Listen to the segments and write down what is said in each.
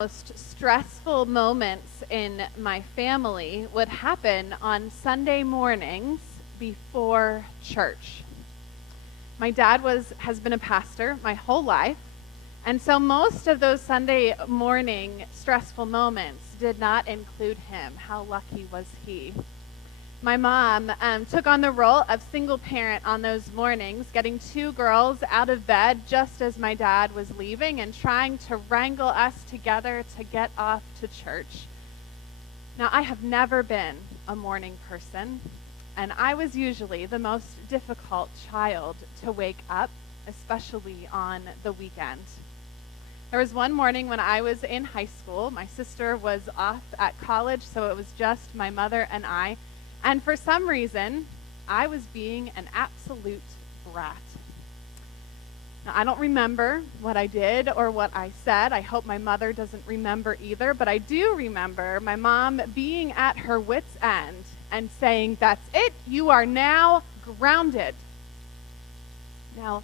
Most stressful moments in my family would happen on Sunday mornings before church. My dad has been a pastor my whole life, and so most of those Sunday morning stressful moments did not include him. How lucky was he? My mom took on the role of single parent on those mornings, getting two girls out of bed just as my dad was leaving and trying to wrangle us together to get off to church. Now, I have never been a morning person, and I was usually the most difficult child to wake up, especially on the weekend. There was one morning when I was in high school. My sister was off at college, so it was just my mother and I. And for some reason, I was being an absolute brat. Now, I don't remember what I did or what I said. I hope my mother doesn't remember either, but I do remember my mom being at her wit's end and saying, "That's it, you are now grounded." Now,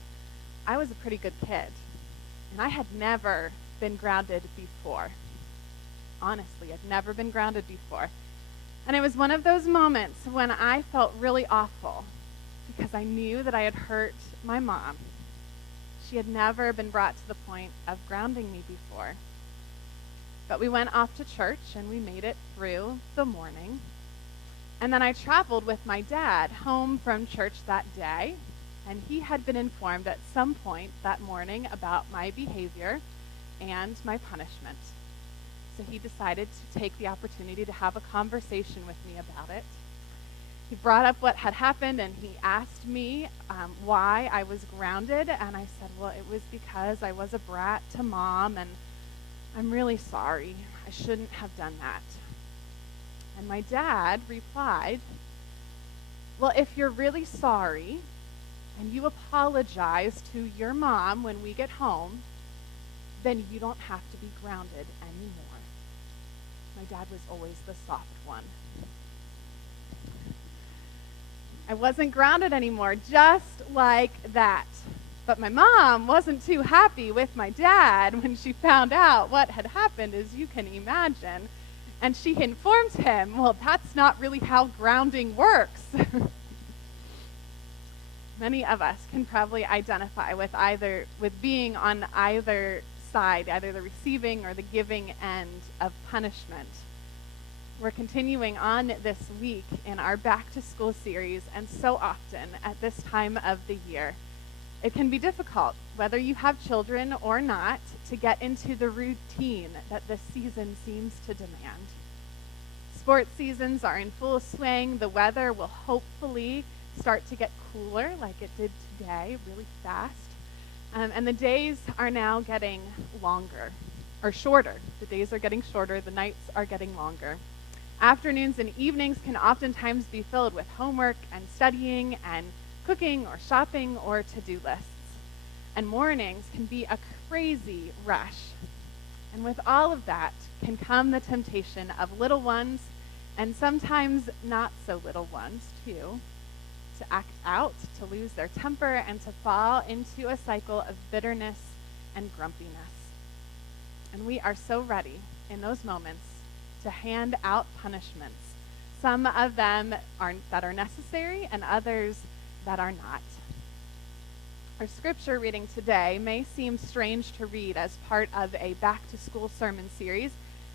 I was a pretty good kid, and I had never been grounded before. Honestly, I'd never been grounded before. And it was one of those moments when I felt really awful because I knew that I had hurt my mom. She had never been brought to the point of grounding me before. But we went off to church and we made it through the morning. And then I traveled with my dad home from church that day, and he had been informed at some point that morning about my behavior and my punishment. So he decided to take the opportunity to have a conversation with me about it. He brought up what had happened, and he asked me why I was grounded, and I said, well, it was because I was a brat to Mom, and I'm really sorry. I shouldn't have done that. And my dad replied, well, if you're really sorry, and you apologize to your mom when we get home, then you don't have to be grounded anymore. My dad was always the soft one. I wasn't grounded anymore, just like that. But my mom wasn't too happy with my dad when she found out what had happened, as you can imagine. And she informed him, well, that's not really how grounding works. Many of us can probably identify with being on either side, either the receiving or the giving end of punishment. We're continuing on this week in our Back to School series, and so often at this time of the year, it can be difficult, whether you have children or not, to get into the routine that this season seems to demand. Sports seasons are in full swing. The weather will hopefully start to get cooler like it did today, really fast. And the days are now getting longer, or shorter. The days are getting shorter, the nights are getting longer. Afternoons and evenings can oftentimes be filled with homework and studying and cooking or shopping or to-do lists. And mornings can be a crazy rush. And with all of that can come the temptation of little ones, and sometimes not so little ones too, to act out, to lose their temper, and to fall into a cycle of bitterness and grumpiness. And we are so ready in those moments to hand out punishments, some of them that are necessary and others that are not. Our scripture reading today may seem strange to read as part of a back-to-school sermon series,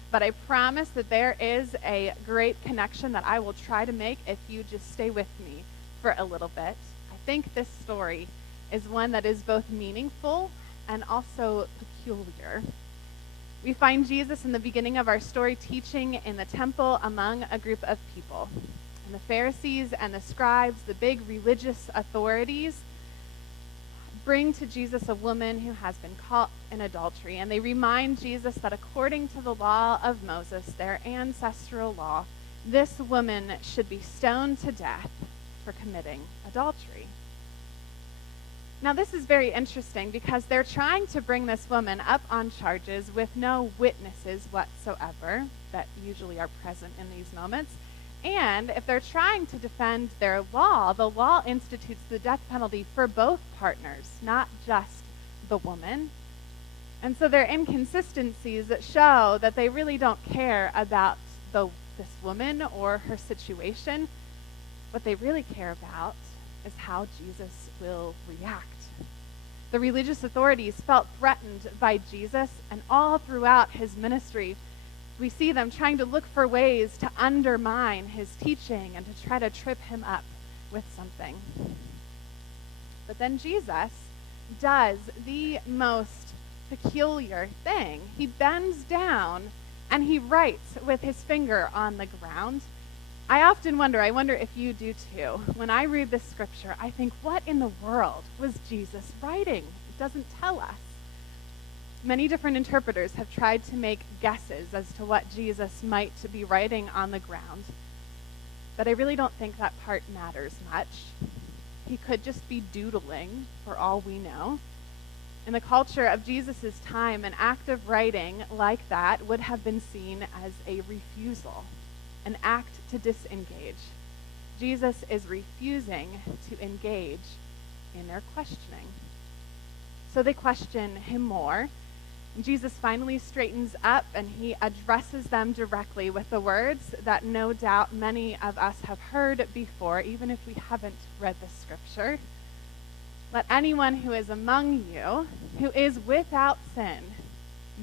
but I promise that there is a great connection that I will try to make if you just stay with me for a little bit. I think this story is one that is both meaningful and also peculiar. We find Jesus in the beginning of our story teaching in the temple among a group of people. And the Pharisees and the scribes, the big religious authorities, bring to Jesus a woman who has been caught in adultery. And they remind Jesus that according to the law of Moses, their ancestral law, this woman should be stoned to death for committing adultery. Now, this is very interesting because they're trying to bring this woman up on charges with no witnesses whatsoever that usually are present in these moments. And if they're trying to defend their law, the law institutes the death penalty for both partners, not just the woman. And so there are inconsistencies that show that they really don't care about this woman or her situation. What they really care about is how Jesus will react. The religious authorities felt threatened by Jesus, and all throughout his ministry, we see them trying to look for ways to undermine his teaching and to try to trip him up with something. But then Jesus does the most peculiar thing. He bends down and he writes with his finger on the ground. I often wonder if you do too. When I read this scripture, I think, what in the world was Jesus writing? It doesn't tell us. Many different interpreters have tried to make guesses as to what Jesus might be writing on the ground, but I really don't think that part matters much. He could just be doodling, for all we know. In the culture of Jesus' time, an act of writing like that would have been seen as a refusal, an act to disengage. Jesus is refusing to engage in their questioning. So they question him more. And Jesus finally straightens up and he addresses them directly with the words that no doubt many of us have heard before, even if we haven't read the scripture. Let anyone who is among you, who is without sin,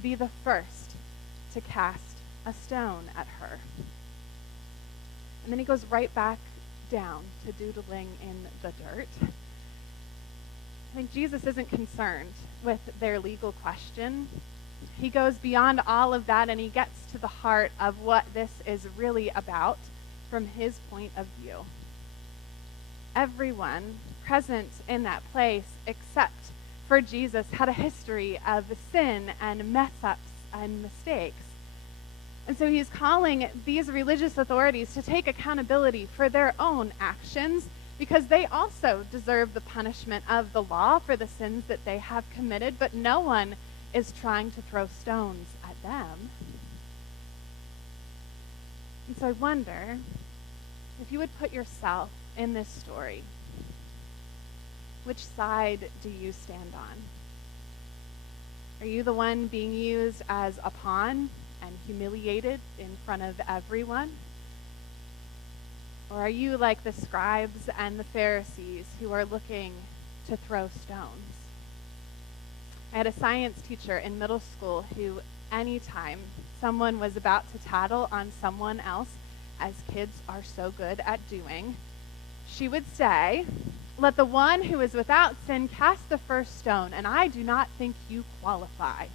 be the first to cast a stone at her. And then he goes right back down to doodling in the dirt. I think Jesus isn't concerned with their legal question. He goes beyond all of that and he gets to the heart of what this is really about from his point of view. Everyone present in that place, except for Jesus, had a history of sin and mess-ups and mistakes. And so he's calling these religious authorities to take accountability for their own actions, because they also deserve the punishment of the law for the sins that they have committed, but no one is trying to throw stones at them. And so I wonder if you would put yourself in this story. Which side do you stand on? Are you the one being used as a pawn and humiliated in front of everyone? Or are you like the scribes and the Pharisees who are looking to throw stones? I had a science teacher in middle school who, anytime someone was about to tattle on someone else, as kids are so good at doing, she would say, "Let the one who is without sin cast the first stone, and I do not think you qualify."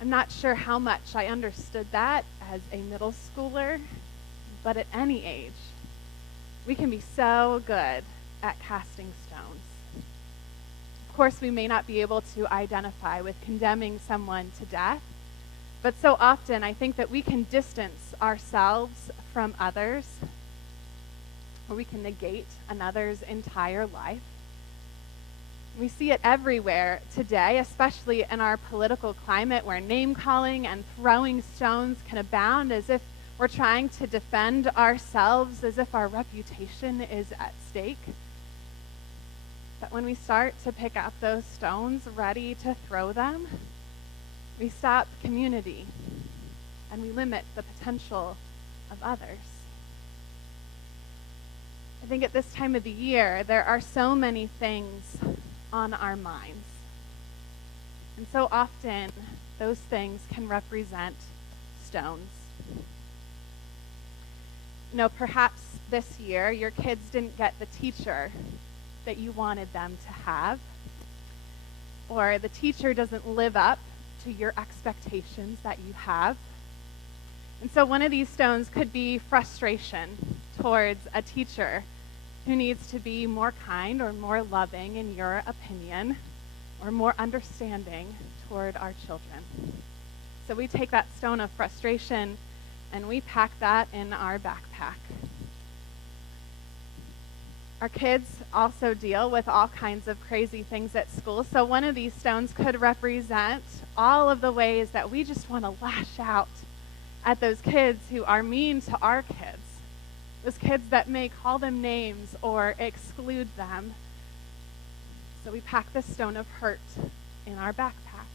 I'm not sure how much I understood that as a middle schooler, but at any age, we can be so good at casting stones. Of course, we may not be able to identify with condemning someone to death, but so often I think that we can distance ourselves from others, or we can negate another's entire life. We see it everywhere today, especially in our political climate where name-calling and throwing stones can abound as if we're trying to defend ourselves, as if our reputation is at stake. But when we start to pick up those stones, ready to throw them, we stop community and we limit the potential of others. I think at this time of the year, there are so many things on our minds. And so often, those things can represent stones. You know, perhaps this year, your kids didn't get the teacher that you wanted them to have, or the teacher doesn't live up to your expectations that you have. And so one of these stones could be frustration towards a teacher who needs to be more kind or more loving in your opinion, or more understanding toward our children. So we take that stone of frustration and we pack that in our backpack. Our kids also deal with all kinds of crazy things at school. So one of these stones could represent all of the ways that we just want to lash out at those kids who are mean to our kids. Those kids that may call them names or exclude them. So we pack this stone of hurt in our backpack.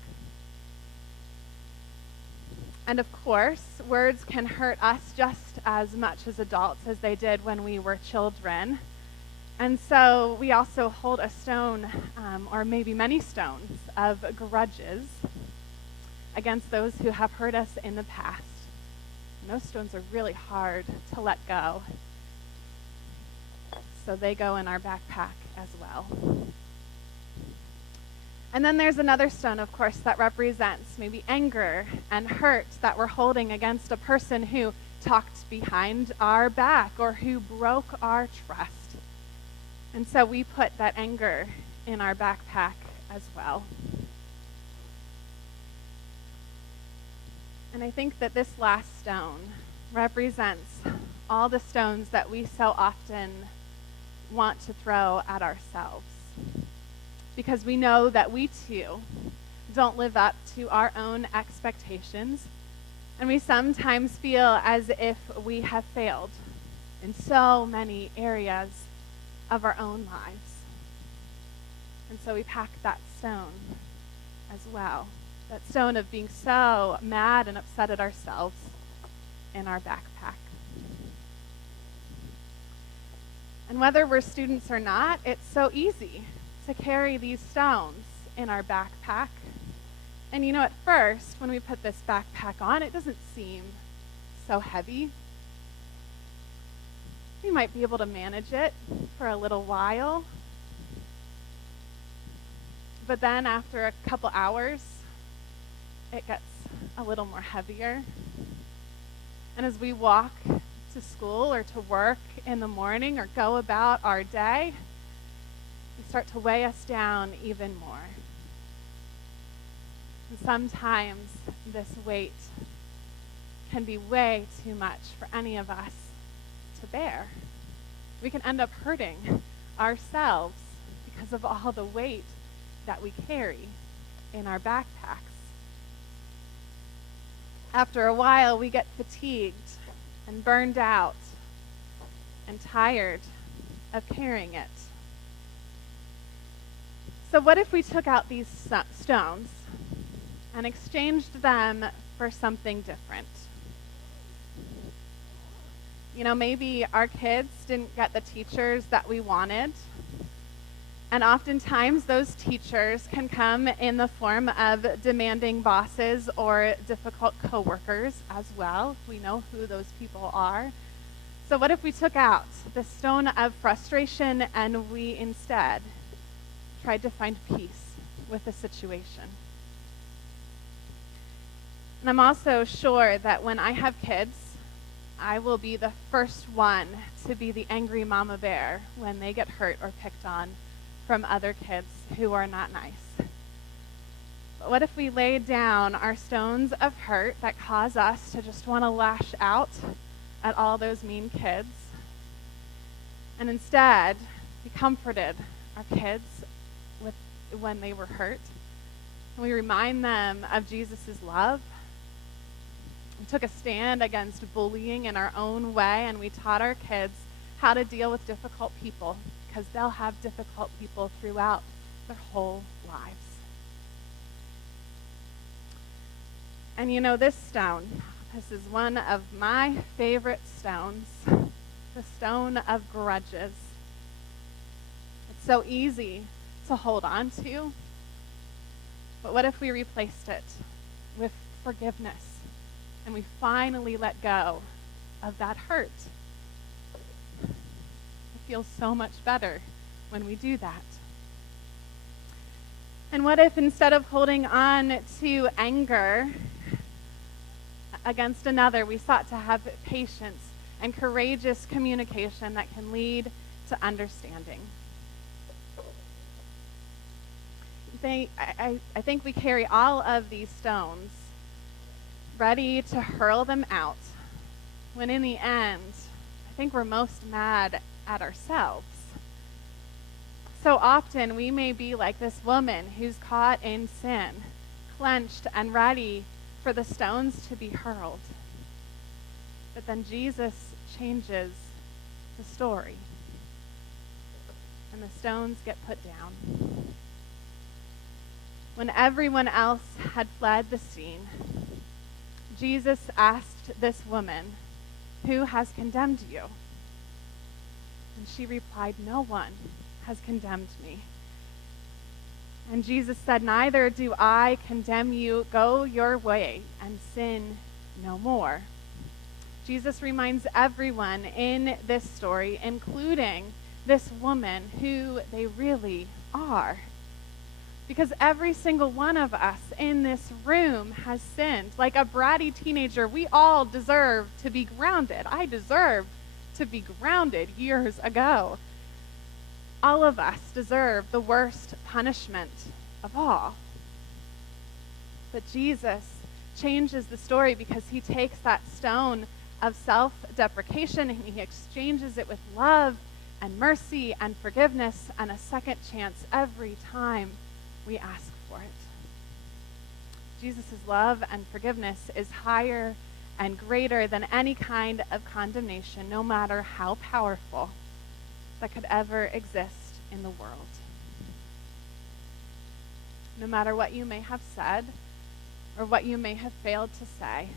And of course, words can hurt us just as much as adults as they did when we were children. And so we also hold a stone, or maybe many stones, of grudges against those who have hurt us in the past. And those stones are really hard to let go. So they go in our backpack as well. And then there's another stone, of course, that represents maybe anger and hurt that we're holding against a person who talked behind our back or who broke our trust. And so we put that anger in our backpack as well. And I think that this last stone represents all the stones that we so often want to throw at ourselves, because we know that we too don't live up to our own expectations, and we sometimes feel as if we have failed in so many areas of our own lives. And so we pack that stone as well, that stone of being so mad and upset at ourselves, in our backpack. And whether we're students or not, it's so easy to carry these stones in our backpack. And you know, at first, when we put this backpack on, it doesn't seem so heavy. We might be able to manage it for a little while. But then after a couple hours, it gets a little more heavier. And as we walk to school or to work in the morning or go about our day, they start to weigh us down even more. And sometimes this weight can be way too much for any of us to bear. We can end up hurting ourselves because of all the weight that we carry in our backpacks. After a while, we get fatigued and burned out and tired of carrying it. So what if we took out these stones and exchanged them for something different? You know, maybe our kids didn't get the teachers that we wanted. And oftentimes those teachers can come in the form of demanding bosses or difficult coworkers as well. We know who those people are. So what if we took out the stone of frustration and we instead tried to find peace with the situation? And I'm also sure that when I have kids, I will be the first one to be the angry mama bear when they get hurt or picked on from other kids who are not nice. But what if we laid down our stones of hurt that cause us to just want to lash out at all those mean kids, and instead we comforted our kids when they were hurt, and we remind them of Jesus' love. We took a stand against bullying in our own way, and we taught our kids how to deal with difficult people, because they'll have difficult people throughout their whole lives. And you know, this is one of my favorite stones, the stone of grudges. It's so easy to hold on to, but what if we replaced it with forgiveness and we finally let go of that hurt? Feels so much better when we do that. And what if instead of holding on to anger against another, we sought to have patience and courageous communication that can lead to understanding? I think we carry all of these stones ready to hurl them out, when in the end, I think we're most mad at ourselves. So often we may be like this woman who's caught in sin, clenched and ready for the stones to be hurled. But then Jesus changes the story, and the stones get put down. When everyone else had fled the scene, Jesus asked this woman, "Who has condemned you?" And she replied, "No one has condemned me." And Jesus said, "Neither do I condemn you. Go your way and sin no more." Jesus reminds everyone in this story, including this woman, who they really are. Because every single one of us in this room has sinned. Like a bratty teenager, we all deserve to be grounded. I deserved to be grounded years ago. All of us deserve the worst punishment of all. But Jesus changes the story because he takes that stone of self-deprecation and he exchanges it with love and mercy and forgiveness and a second chance every time we ask for it. Jesus' love and forgiveness is higher and greater than any kind of condemnation, no matter how powerful, that could ever exist in the world. No matter what you may have said or what you may have failed to say,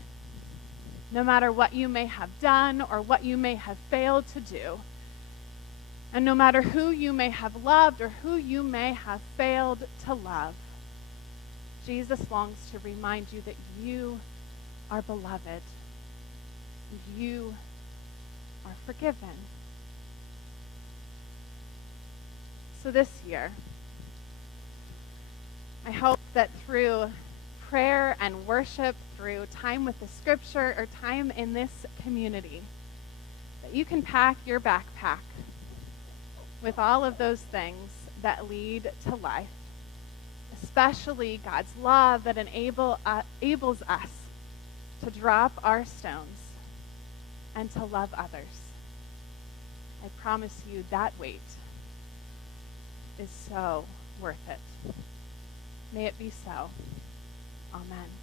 no matter what you may have done or what you may have failed to do, and no matter who you may have loved or who you may have failed to love, Jesus longs to remind you that you are beloved and you are forgiven. So this year, I hope that through prayer and worship, through time with the scripture or time in this community, that you can pack your backpack with all of those things that lead to life, especially God's love that enables us to drop our stones and to love others. I promise you that weight is so worth it. May it be so. Amen.